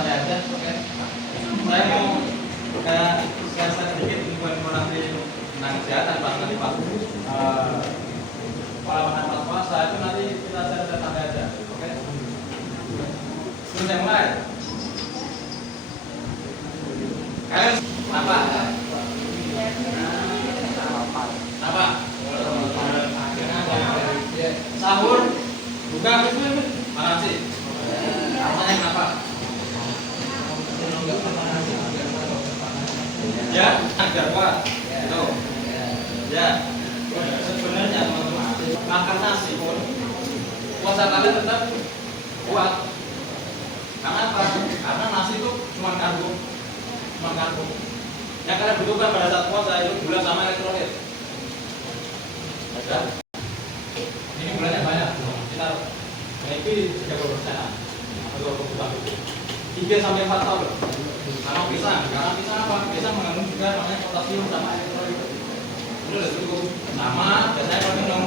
santai aja, oke? Saya mau kayak share sedikit info nanti tentang kesehatan pas nanti pas pola makan pas puasa itu nanti kita share santai aja, oke? Terus yang mulai. Kalian apa? Apa? Sahur, buka, makan sih. Rasanya kenapa? Ya, agar kuat. Itu. Ya. Sebenarnya teman-teman, makan nasi pun puasa kalian tetap kuat. Karena apa? Karena nasi itu cuma karbo. Yang kalian butuhkan pada saat puasa itu gula sama elektrolit. Ada? Ini gulanya banyak, sekitar maybe 30%-an atau 3 sampai 4 tahun. Sama pisang, karena pisang apa? Pisang mengandung juga namanya potasium sama elektrolit. Itu udah cukup. Sama biasanya kalau minum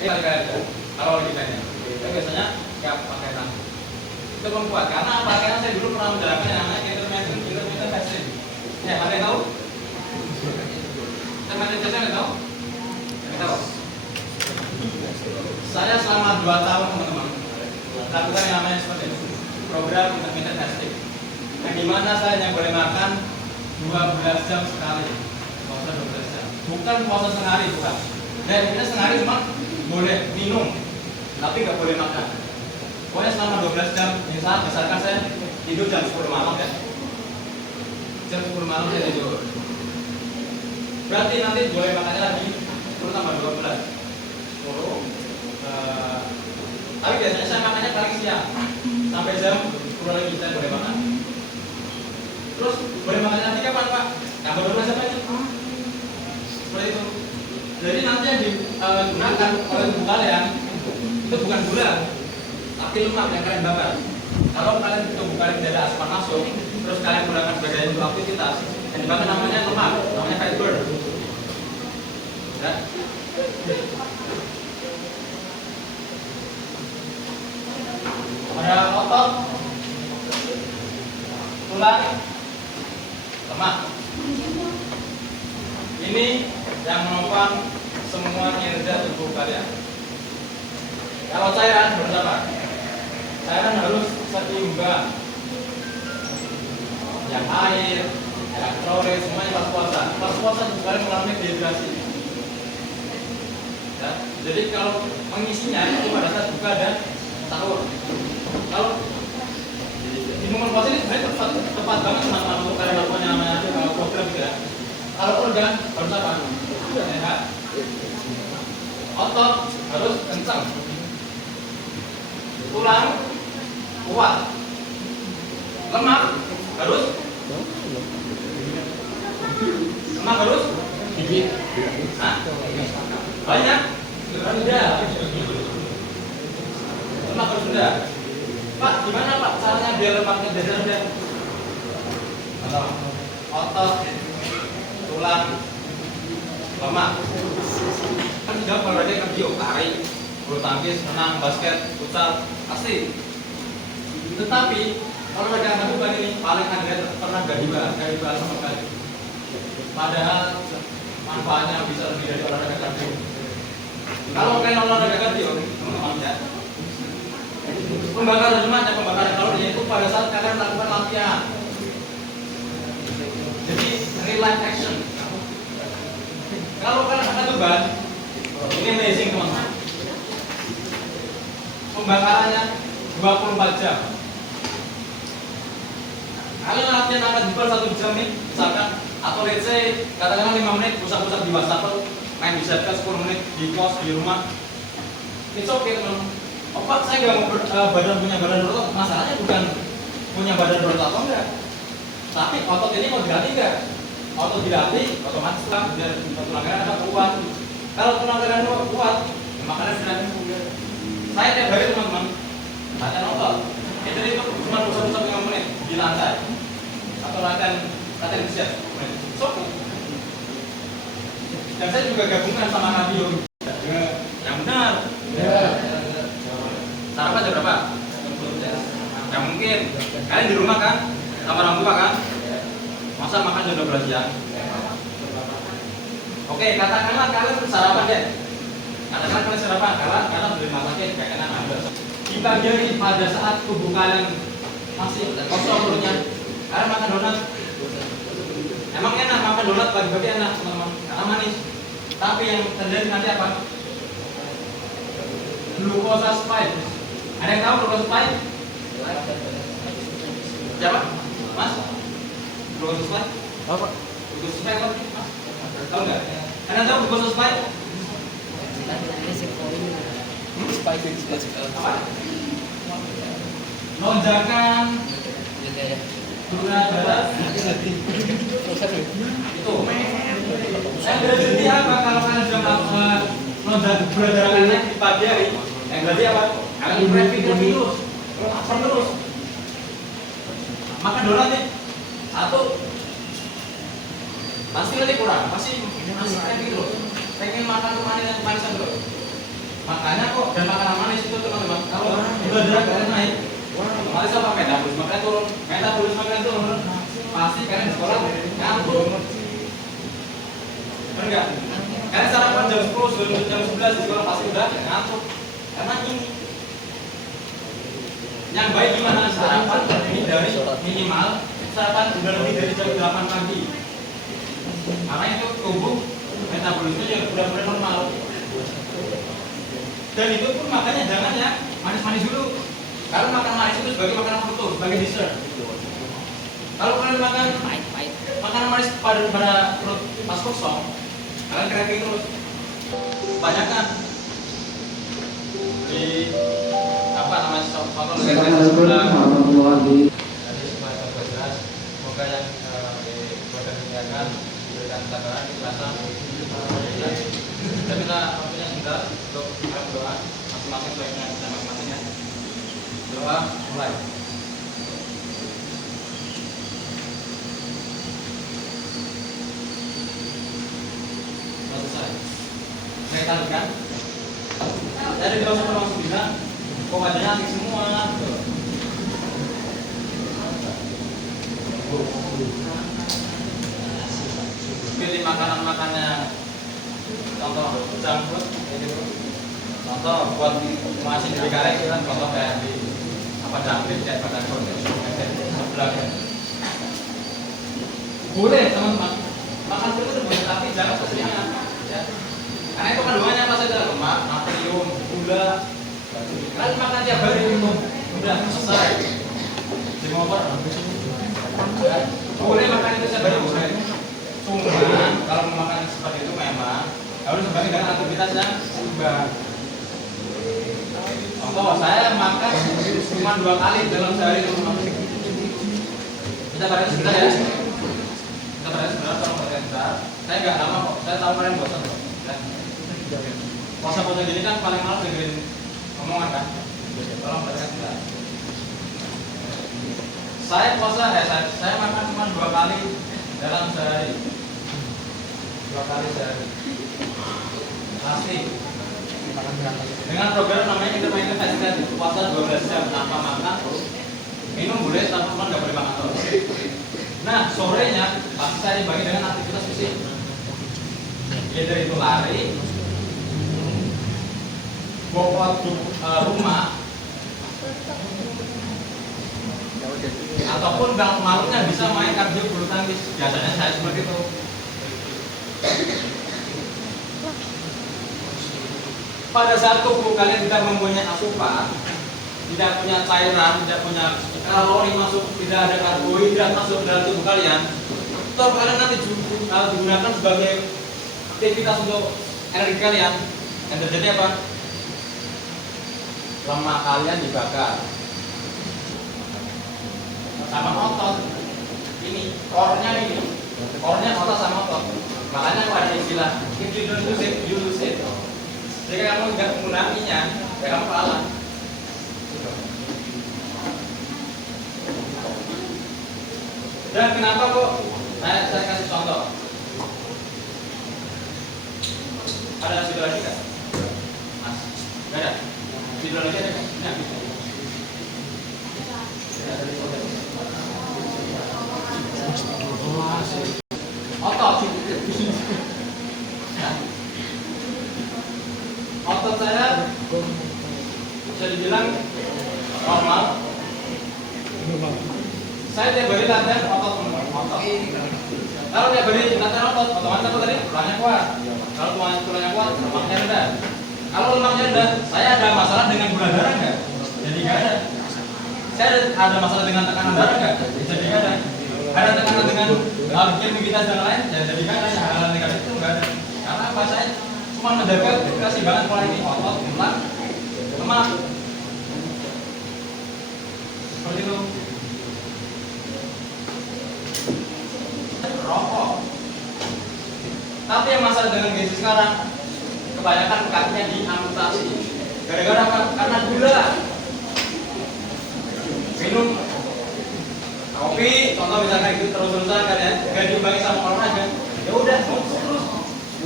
kali-kali kalau lagi pengen. Tapi biasanya nggak pakai nasi. Itu membuat karena apa? Karena saya dulu pernah menjalankan yang namanya intermittent fasting. Ya, ada yang tahu? Intermittent fasting ada tahu? Tahu? Saya selama 2 tahun teman-teman lakukan yang namanya seperti itu, program intermittent fasting. Yang dimana saya hanya boleh makan 12 jam sekali, puasa 12 jam. Bukan puasa sehari, bukan. Dan kita sehari cuma boleh minum, tapi nggak boleh makan. Pokoknya selama 12 jam, misalnya misalkan saya tidur jam 10 malam ya. Jam 10 malam saya tidur. Berarti nanti boleh makannya lagi 10 tambah 12. 10. Tapi biasanya saya makannya paling siang. Sampai jam 10 lagi saya boleh makan. Terus boleh makannya nanti kapan Pak? Tambah 12 apa aja? Seperti itu. Jadi nanti yang digunakan oleh tubuh kalian itu bukan gula, tapi lemak yang kalian bakar. Kalau kalian tubuh kalian tidak ada asupan masuk, terus kalian gunakan sebagai untuk aktivitas, yang dibakar namanya lemak, namanya fiber. Ya. Ada otot, tulang, lemak. Ini yang menopang semua kinerja tubuh kalian. Kalau cairan harus apa? Cairan harus seimbang. Yang air, elektrolit, semuanya pas puasa. Pas puasa juga mengalami dehidrasi. Ya, jadi kalau mengisinya itu pada saat buka dan sahur. Kalau di momen puasa ini sebenarnya tepat banget teman-teman untuk kalian lakukan yang namanya program ya. Kalau organ harus apa? Sehat. Otot harus kencang. Tulang kuat. Lemak harus bibit. Banyak. Rendah. Lemak harus rendah. Pak, gimana Pak caranya biar lemaknya rendah? Otot, tulang, lemak. Kan jawab kalau ada cardio, tarik, bulu tangkis, renang, basket, futsal, pasti. Tetapi kalau olahraga angkat ini paling pernah gak dibahas sama sekali. Padahal manfaatnya bisa lebih dari olahraga cardio. Kalau kalian olahraga cardio, teman-teman ya. Pembakaran lemak dan pembakaran kalori itu pada saat kalian melakukan latihan. Jadi real life action. Kalau kalian angkat beban, ini amazing teman-teman. Pembakarannya 24 jam. Kalian latihan angkat beban 1 jam nih, misalkan, atau let's say katakanlah 5 menit pusat-pusat di wastafel, main di set 10 menit di kos di rumah. It's okay teman-teman. Oh Pak, saya nggak mau punya badan berotot. Masalahnya bukan punya badan berotot atau enggak, tapi otot ini mau dilatih enggak? Otot dilatih, otomatis kan tulang kalian apa kuat. Kalau tulang kalian kuat, makanya sudah. Saya tiap hari teman-teman latihan otot. Itu cuma pusat-pusat 5 menit di lantai atau latihan di set. So, dan saya juga gabungkan sama cardio. Yang benar. Sarapan jam berapa? Yang mungkin Kalian di rumah kan, sama orang tua kan, masa makan jam 12 siang? Oke, katakanlah kalian sarapan deh. Katakanlah kalian sarapan, karena beli masakin kayak enak ada. Di pagi hari pada saat tubuh kalian masih kosong perutnya, kalian makan donat. Emang enak makan donat pagi-pagi enak teman-teman, karena manis. Tapi yang terjadi nanti apa? Glukosa spike. Ada yang tahu glukosa spike? Siapa? Mas? Glukosa spike? Apa? Glukosa spike apa? Tahu nggak? Ada yang tahu glukosa spike? Apa? Lonjakan gula darah itu. Yang berarti apa kalau kalian sudah melakukan lonjakan gula darah kalian di pagi hari? Yang berarti apa? Kalian craving terus, lapar terus. Makan donat nih satu, pasti nanti kurang, pasti masih craving terus. Pengen makan manisan terus. Makanya kok dan makanan manis itu teman-teman, kalau gula darah kalian naik, otomatis apa metabolisme kalian turun, pasti kalian di sekolah ngantuk. Benar nggak? Kalian sarapan jam 10, jam 11 di sekolah pasti udah ngantuk. Karena ini yang baik gimana sarapan lebih dari minimal sarapan udah lebih dari jam 8 pagi. Karena itu tubuh metabolisme udah mulai normal. Dan itu pun makanya jangan ya manis-manis dulu. Kalau makan manis itu sebagai makanan penutup, sebagai dessert. Kalau kalian makan makanan manis pada perut pas kosong, kalian craving terus. Banyak kan di apa namanya contoh sebelah tadi semua coba jelas. Semoga yang dibuat kegiatan diberikan takaran dirasa. Kita minta waktunya sebentar untuk berdoa masing-masing sesuai dengan masing-masingnya. Doa mulai. Selesai. Saya taruhkan. Dari dosa langsung bilang, kok wajahnya asik semua. Pilih makanan-makannya. Contoh junk food, contoh buat masih di karek kan, contoh kayak di apa jangkrik kayak pada sebelah. Boleh teman-teman makan itu boleh, tapi jangan sesuainya ya. Karena itu kandungannya apa saja, lemak, natrium, gula. Kalian makan tiap hari minum, udah selesai. Jadi mau apa? Boleh makan itu tiap hari boleh. Cuma kalau mau makan seperti itu memang harus sebagai dengan aktivitas yang seimbang. Contoh saya makan cuma 2 kali dalam sehari teman-teman. Kita perhatikan sebentar ya. Kita perhatikan sebentar, tolong perhatikan sebentar. Saya nggak lama kok. Saya tahu kalian bosan kok. Puasa-puasa gini kan paling malas dengerin omongan kan. Tolong perhatikan sebentar. Saya puasa saya makan cuma 2 kali dalam sehari. 2 kali sehari. Pasti. Dengan program namanya intermittent fasting, puasa 12 jam tanpa makan, minum boleh tapi cuma nggak boleh makan terus. Nah sorenya pasti saya dibagi dengan aktivitas fisik. Yaitu itu lari, workout rumah, ataupun kalau malamnya bisa main kardio bulu tangkis. Biasanya saya seperti itu. Pada saat tubuh kalian tidak mempunyai asupan, tidak punya cairan, tidak punya kalori masuk, tidak ada karbohidrat masuk dalam tubuh kalian, tubuh kalian nanti digunakan sebagai aktivitas untuk energi kalian. Yang terjadi apa? Lemak kalian dibakar sama otot. Ini core-nya otot sama otot. Makanya ada istilah if you don't use it, you lose it. Jika kamu tidak menggunakannya, ya kamu kalah. Dan kenapa kok? Saya kasih contoh. Ada video lagi kan? Mas, nggak ada. Video lagi ada kan? Nggak. dibilang normal. Saya tiap hari latihan otot. Kalau tiap hari latihan otot, otomatis apa tadi? Tulangnya kuat. Kalau tulangnya kuat, lemaknya rendah. Kalau lemaknya rendah, saya ada masalah dengan gula darah nggak? Jadi nggak ada. Saya ada masalah dengan tekanan darah nggak? Jadi nggak ada. Ada tekanan dengan aktivitas dan lain, ya jadi nggak ada. Hal-hal negatif itu nggak ada. Karena apa? Saya cuma menjaga keseimbangan pola ini, otot, tulang, lemak. Seperti itu. Rokok. Tapi yang masalah dengan gizi sekarang, kebanyakan kakinya diamputasi. Gara-gara apa? Karena gula. Minum kopi, contoh misalkan itu terus-terusan kan ya, nggak diimbangi sama olahraga. Ya udah, terus.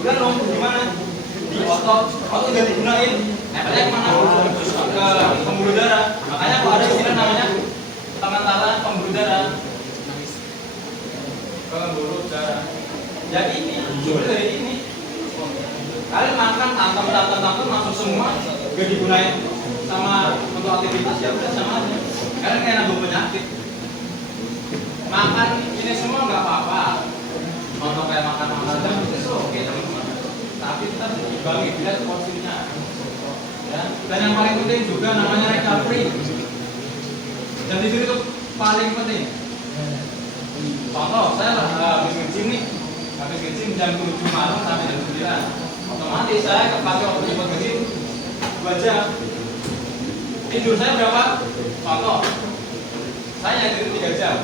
Gula numpuk gimana? Di otot nggak digunain. Nempelnya kemana? Ke pembuluh darah. Makanya kalau ada istilah namanya pengantaran pembuluh darah. Pembuluh darah. Jadi ini, sumber dari ini. Kalian makan tantam masuk semua, gak digunain sama untuk aktivitas ya udah sama aja. Kalian kayak nambah penyakit. Makan ini semua nggak apa-apa. Contoh kayak makan jam itu oke teman-teman. Tapi kita dibagi bila porsinya. Ya. Dan yang paling penting juga namanya recovery. Dan itu paling penting. Contoh saya habis nge-gym nih. Habis nge-gym jam 7 malam sampai jam 9. Otomatis saya kepake waktu cepat nge-gym 2 jam. Tidur saya berapa? Contoh saya tidur 3 jam.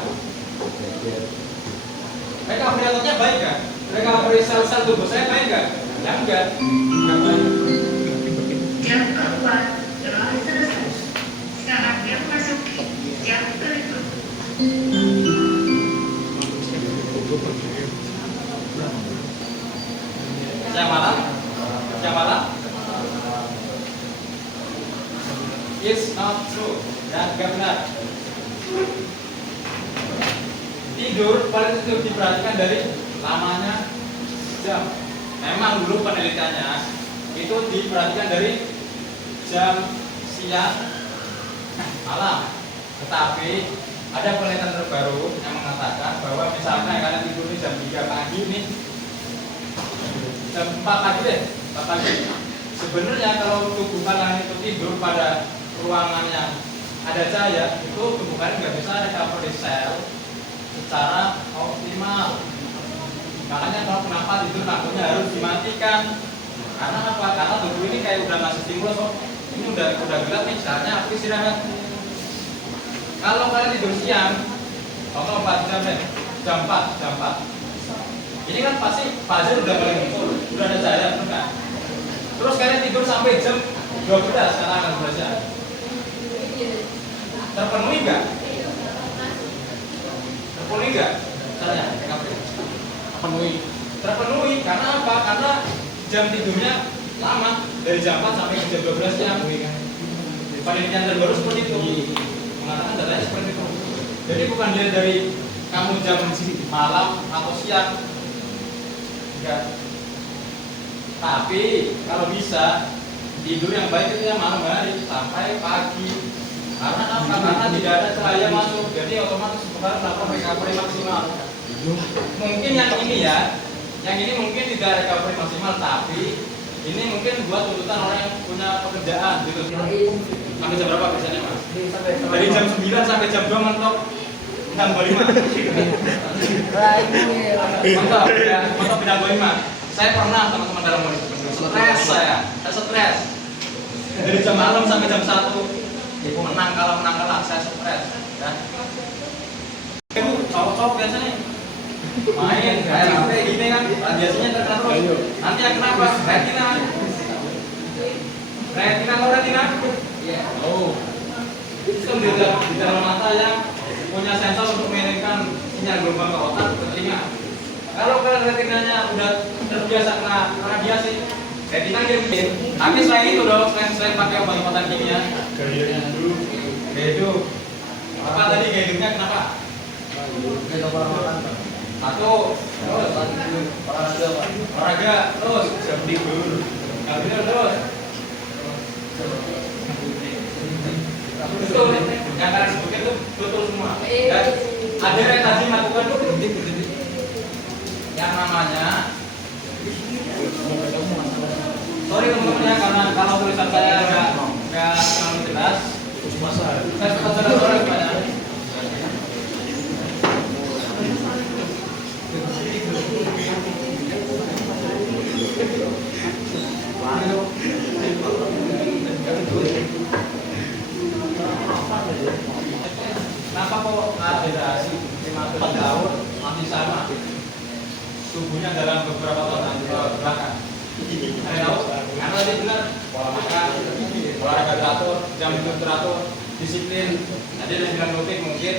Recovery ototnya baik kan? Recovery sel-sel tubuh saya baik kan? Ya enggak baik. Jam keluar telah selesai. Saatnya memasuki jam berikut. Siang malam is not true dan gak benar. Tidur paling itu diperhatikan dari lamanya jam. Memang dulu penelitiannya itu diperhatikan dari jam siang malam. Tetapi ada penelitian terbaru yang mengatakan bahwa misalnya kalian tidur di jam 3 pagi nih, jam 4 pagi deh, 4 pagi. Sebenarnya kalau tubuh kalian itu tidur pada ruangan yang ada cahaya, itu tubuh kalian nggak bisa recovery sel secara optimal. Makanya kalau kenapa tidur lampunya harus dimatikan? Karena apa? Karena tubuh ini kayak udah ngasih stimulus, oh ini udah gelap nih, saatnya aku istirahat. Kalau kalian tidur siang, contoh 4 jam deh, jam 4. Ini kan pasti fajar udah mulai muncul, udah ada cahaya, kan? Terus kalian tidur sampai jam 12 karena akan belajar. Terpenuhi nggak? Terpenuhi nggak? Caranya, terpenuhi. Karena apa? Karena jam tidurnya lama, dari jam 4 sampai jam 12 jam. Penelitian terbaru seperti itu, mengatakan datanya seperti itu. Jadi bukan dilihat dari kamu jam malam atau siang, enggak. Tapi kalau bisa tidur yang baik itu yang malam hari sampai pagi. Karena apa? Karena tidak ada cahaya masuk, jadi otomatis bukan melakukan recovery maksimal. Mungkin yang ini ya, yang ini mungkin tidak recovery maksimal, tapi ini mungkin buat tuntutan orang yang punya pekerjaan gitu. Sampai jam berapa biasanya mas? Dari jam 9 sampai jam 2 mentok. Bintang 25. Mantap ya, mantap bintang 25. Saya pernah teman-teman dalam stres saya stres. Dari jam malam sampai jam 1. Menang kalah saya stres ya. Itu cowok-cowok biasanya main kayak HP gini kan, biasanya terkena terus. Nanti yang kenapa? Retina atau retina? Iya. Oh. Sistem di dalam mata yang punya sensor untuk mengirimkan sinyal gelombang ke otak ke telinga. Kalau kalian retinanya udah terbiasa kena radiasi, retina kirim. Tapi selain itu dong, selain pakai obat-obatan kimia, gaya hidup. Apa tadi gaya hidupnya kenapa? Satu, terus olahraga, terus jam tidur, terus Betul, yang kalian sebutkan itu betul semua. Dan ada yang tadi melakukan yang namanya, sorry teman-teman ya, karena kalau tulisan saya nggak terlalu jelas, saya sempat saudara banyak. Kenapa kok ada si 50 tahun masih sama tubuhnya dalam beberapa tahun belakang? Ada tahu? Karena tadi benar pola makan, olahraga teratur, jam tidur teratur, disiplin. Ada yang bilang rutin mungkin.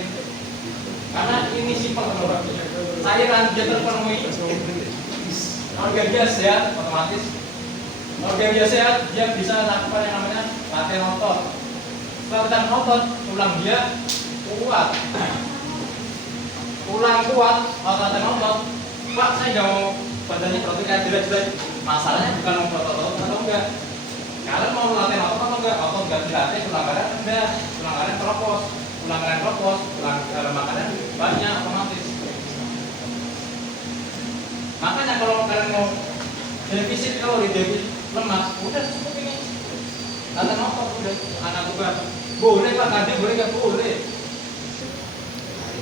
Karena ini simpel teman-teman. Cairan dia terpenuhi, organ dia sehat otomatis. Organ dia sehat, dia bisa lakukan yang namanya latihan otot. Latihan otot, tulang dia kuat. Tulang kuat, latihan otot. Pak, saya nggak mau badannya protein kayak jelek-jelek. Masalahnya bukan mau otot atau enggak. Kalian mau latihan otot atau enggak? Otot nggak dilatih, tulang kalian rendah, tulang kalian keropos, tulang makanan banyak otomatis. Makanya kalau kalian mau defisit kalori, defisit lemak, udah cukup ini. Latihan otot udah, anak juga boleh pak, kardio boleh nggak boleh.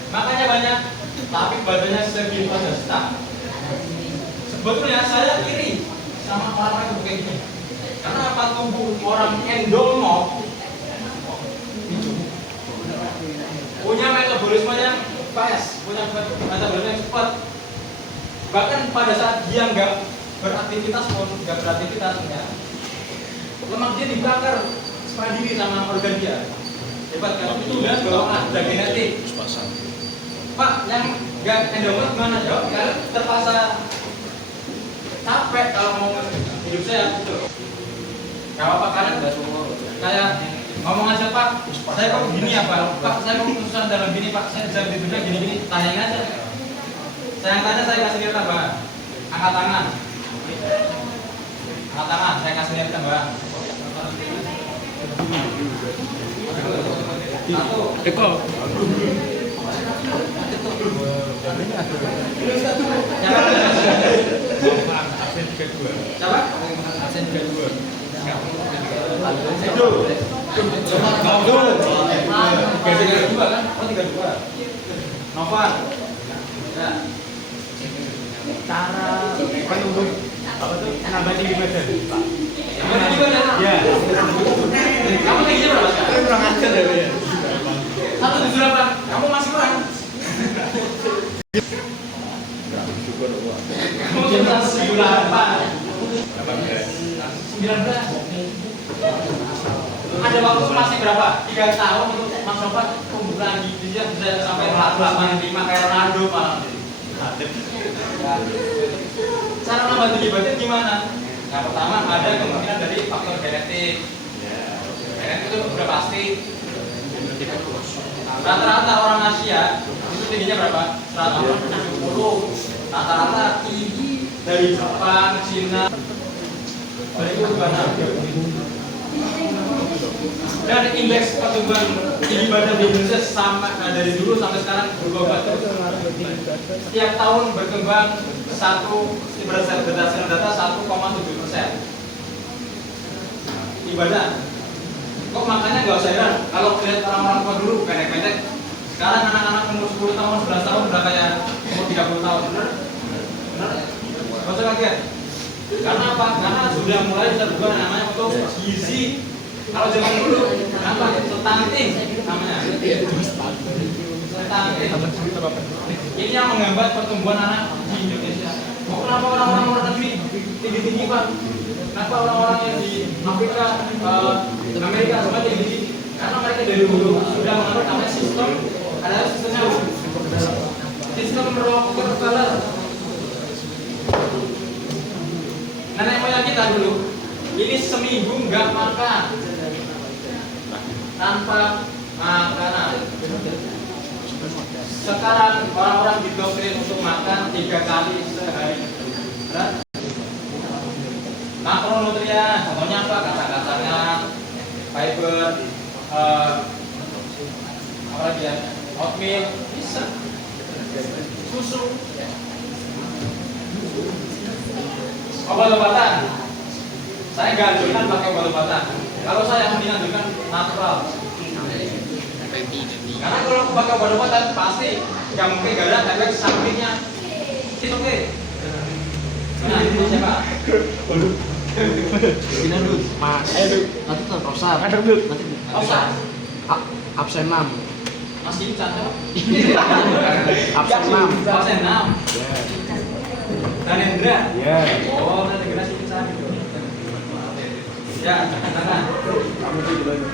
Makanya banyak, tapi badannya segitu aja stuck. Sebetulnya saya iri sama orang-orang yang kayak gini. Karena apa, tubuh orang endomorf punya metabolisme yang fast, punya metabolisme yang cepat. Bahkan pada saat dia nggak beraktivitas pun, ya, lemak dia dibakar sendiri sama organ dia. Hebat kan? Itu udah bawaan, udah genetik. Pak, yang nggak endomorf gimana? Jawab, kalian terpaksa capek kalau mau hidup sehat gitu. Gak apa-apa, kalian kayak ngomong aja Pak, saya kok gini ya Pak, saya kok keputusan dalam gini Pak, saya bisa hidupnya gini-gini, tanyain aja. Saya yang tanya, saya kasih nilai tambahan. Angkat tangan, saya kasih nilai tambahan. Satu. Eko. Siapa? Absen 32. Abdul. Kan? Oh 32. Novan. Ya. Cara menumbuh apa tuh nambah tinggi badan, Pak? Kamu tinggi badan? Ya. Kamu tingginya berapa sekarang? Kurang ajar ya. 178. Kamu masih kurang. Kamu cuma 98. 19. Ada waktu masih berapa? 3 tahun untuk Mas Sobat tumbuh lagi. Dia bisa sampai 85 kayak Ronaldo malah. Cara nambah tinggi badan gimana? Yang pertama ada kemungkinan dari faktor genetik. Genetik itu udah pasti. Rata-rata orang Asia itu tingginya berapa? 170. Rata-rata dari Jepang, Cina, itu gimana? Dan indeks pertumbuhan tinggi badan di Indonesia sama dari dulu sampai sekarang berubah terus. Setiap tahun berkembang berdasarkan data 1,7%. Ibadah. Kok makanya nggak usah heran kalau lihat orang-orang tua dulu pendek-pendek. Sekarang anak-anak umur 10 tahun, 11 tahun udah kayak umur 30 tahun, bener? Bener? Gak usah kaget. Karena apa? Karena sudah mulai terbuat namanya untuk gizi. Kalau zaman dulu, apa? Stunting namanya. Stunting. Ini yang menghambat pertumbuhan anak di Indonesia. Oh, kenapa orang-orang luar negeri tinggi-tinggi Pak? Kenapa orang-orang yang di Afrika, Amerika semua tinggi-tinggi? Karena mereka dari dulu sudah menganut namanya sistem, adalah sistemnya sistem Rockefeller. Nenek moyang kita dulu, ini seminggu nggak makan tanpa makanan. Sekarang orang-orang didoktrin untuk makan 3 kali sehari. Makronutrien, contohnya apa? Kacang-kacangan, fiber, eh, apa lagi ya, oatmeal bisa, susu, obat-obatan. Saya nggak anjurkan pakai obat-obatan. Kalau saya menganjurkan natural. Karena kalau aku pakai obat-obatan pasti nggak mungkin gak ada efek sampingnya. Itu oke. Nah, itu siapa? Mas. Nanti tuh rosa. Rosa. Absen 6. Masih cantik. Absen 6. Absen 6. Danendra. Ya. Oh, Danendra sih cantik. Ya, katakan. Kamu tuh gimana?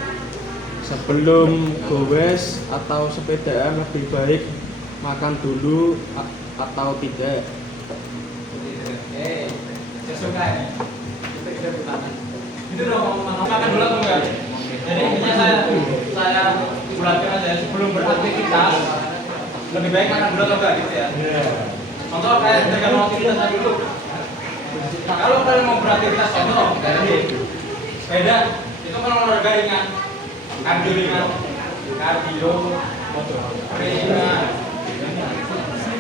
Sebelum gowes atau sepedaan lebih baik makan dulu atau tidak? Oke, saya suka ini. Kita bertangan. Itu dong mau makan dulu atau enggak? Jadi intinya saya bulatkan aja sebelum beraktivitas lebih baik makan dulu atau enggak gitu ya. Contoh kayak tergantung aktivitas saya dulu. Kalau kalian mau beraktivitas contoh dari sepeda itu kan olahraga ringan, kardio ringan,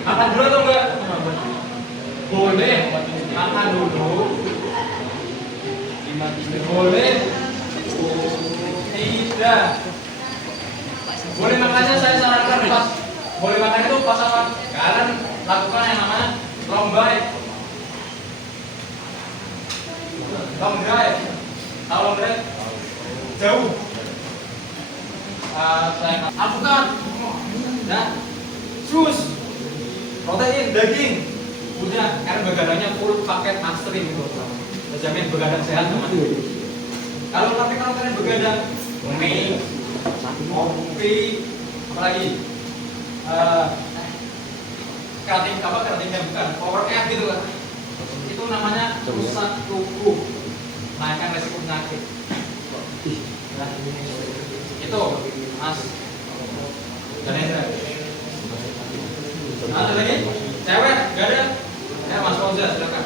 makan dulu atau enggak? Boleh makan dulu. Boleh tidak. Boleh makannya saya sarankan pas. Boleh makan itu pas apa? Kalian lakukan yang namanya long drive. Long drive. Tahu long drive? Jauh. Saya alpukat. Dan jus, protein, daging. Udah, karena begadangnya full paket upstream gitu. Terjamin begadang sehat teman. Kalau kalian begadang, mie, kopi, apalagi keratinnya bukan power F gitu kan. Itu namanya rusak tubuh, menaikkan resiko penyakit. Nah, itu Mas Danendra. Ada lagi? Cewek? Gak ada? Ya Mas Fauza, silakan.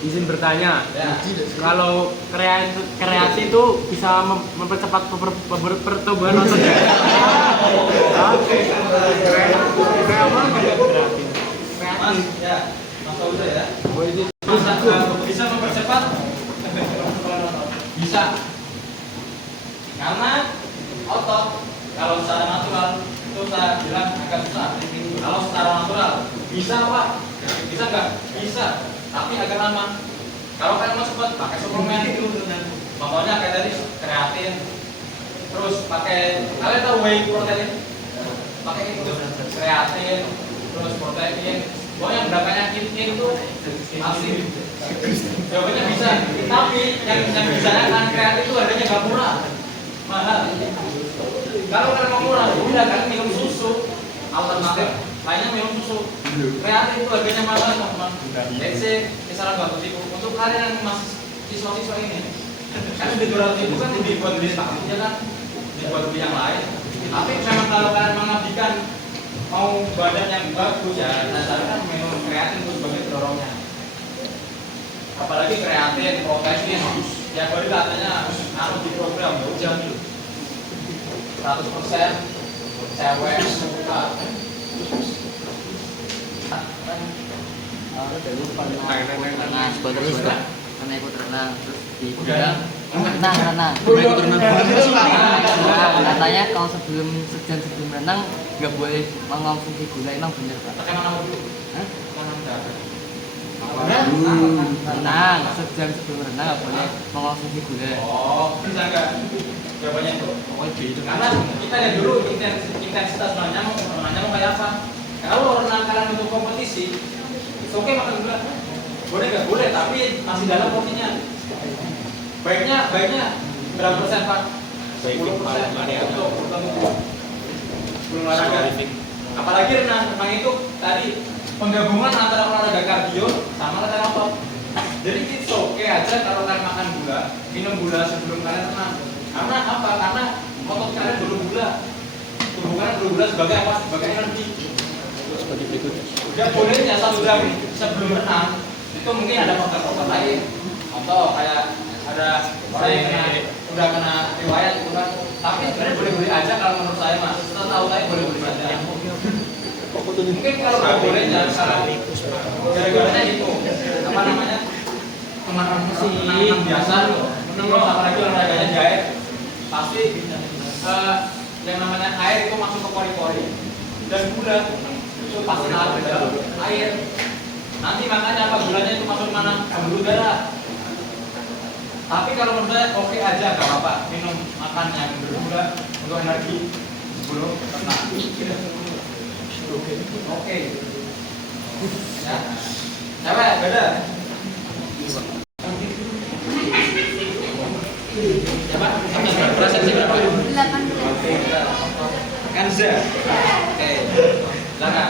Izin bertanya, Ya. kalau kreasi itu bisa mempercepat pertumbuhan otot ya? Mas, ya, Mas Fauza ya. Bisa mempercepat? Bisa. Karena otot kalau secara natural itu saya bilang agak susah. Kalau secara natural bisa Pak? Bisa nggak? Bisa. Tapi agak lama. Kalau kalian mau cepat pakai suplemen itu, contohnya kayak tadi kreatin, terus pakai kalian tahu whey protein, pakai itu kreatin, terus protein, pokoknya gerakannya itu masih jawabannya bisa. Tapi yang bisa kan kreatin itu harganya nggak murah, mahal. Kalau kalian mau murah, udah kalian minum susu alternatif. Lainnya minum susu. Kreatin itu harganya mahal teman-teman. Let's say kisaran 200.000 untuk kalian yang masih siswa-siswa ini. Kan di 200.000 kan dibuat beli satu ya kan, dibuat beli yang lain. Tapi memang kalau kalian mengabdikan mau badan yang bagus ya, saya sarankan minum kreatin itu sebagai pendorongnya. Apalagi kreatin, protein, ya baru katanya harus diprogram jangan 100% cewek suka. Nah, sebagai sudah karena ikut renang terus di Udah. renang. Nah, katanya kalau sejam sebelum renang nggak boleh mengonsumsi gula, emang bener Pak? Pakai mana dulu? Hah? Mana darah? Renang sejam sebelum renang nggak boleh mengonsumsi gula. Oh, bisa nggak? Jawabannya itu. Karena kita lihat dulu intensitas renangnya mau kayak apa. Kalau renang kalian untuk kompetisi, oke makan gula. Boleh nggak? Boleh, tapi masih dalam porsinya. Baiknya berapa persen Pak? 10% untuk belum olahraga. Apalagi renang itu tadi penggabungan antara olahraga kardio sama latihan otot. Jadi it's oke aja kalau kalian makan gula, minum gula sebelum kalian renang. Karena apa? Karena otot kalian belum gula, tubuh kalian belum gula sebagai apa? Sebagai energi. Udah bolehnya 1 jam sebelum renang itu mungkin ada faktor-faktor lain. Contoh kayak ada orang yang udah kena riwayat gitu kan. Tapi sebenarnya boleh-boleh aja kalau menurut saya mas. Setahu saya boleh-boleh aja. Mungkin kalau nggak boleh ya kalau gara-garanya itu apa namanya teman-teman biasa menurut apalagi olahraganya jahit pasti yang namanya air itu masuk ke pori-pori dan gula itu pasti nalar ke dalam air. Nanti makanya apa gulanya itu masuk mana? Pembuluh darah. Tapi kalau menurut saya oke aja, gak apa-apa minum makan yang bergula untuk energi sebelum renang. Oke. Ya. Cewek, beda. Siapa? Persepsi berapa? 18. Kanza. Oke. Silakan.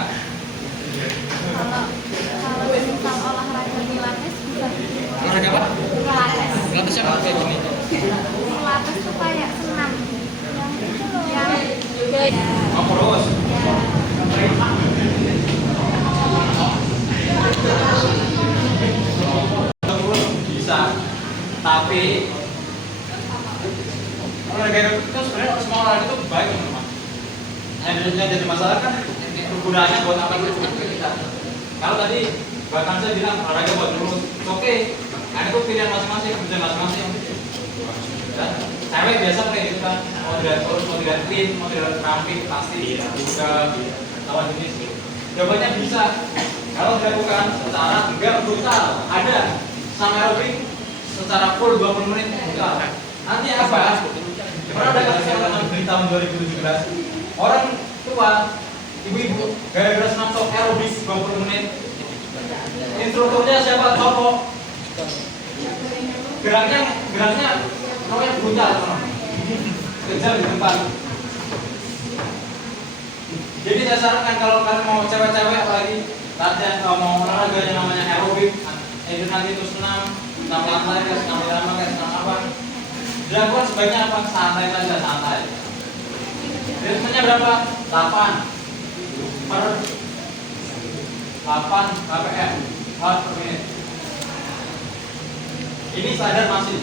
Kalau misal olahraga pilates bisa Olahraga apa? pilates. Pilates siapa? Kayak gini. Pilates tuh kayak senam. Yang itu loh. Yang Mau kurus. Kurus bisa. Tapi olahraga itu sebenarnya semua olahraga itu baik teman-teman. Yang jadi masalah kan penggunaannya buat apa dulu kita. Kalau tadi bahkan saya bilang olahraga buat kurus, oke. Nah itu pilihan masing-masing, kebutuhan masing-masing. Dan cewek biasa kayak gitu kan, mau dilihat kurus, mau dilihat clean, mau dilihat ramping, pasti juga lawan jenis. Jawabannya bisa. Kalau dilakukan secara enggak brutal, ada sama aerobik secara full 20 menit enggak. Nanti apa? Pernah ada kasus yang di tahun 2017 orang tua ibu-ibu gara-gara senam sok aerobik 20 menit. Instrukturnya siapa? Cowok. Geraknya namanya brutal, kejar di tempat. Jadi saya sarankan kalau kalian mau cewek-cewek apalagi latihan mau olahraga yang namanya aerobik, itu nanti itu senam lantai, senam irama, senam apa, dilakukan sebaiknya apa? Santai saja, santai. Ritmenya berapa? 8 kpm per menit. Ini sadar masih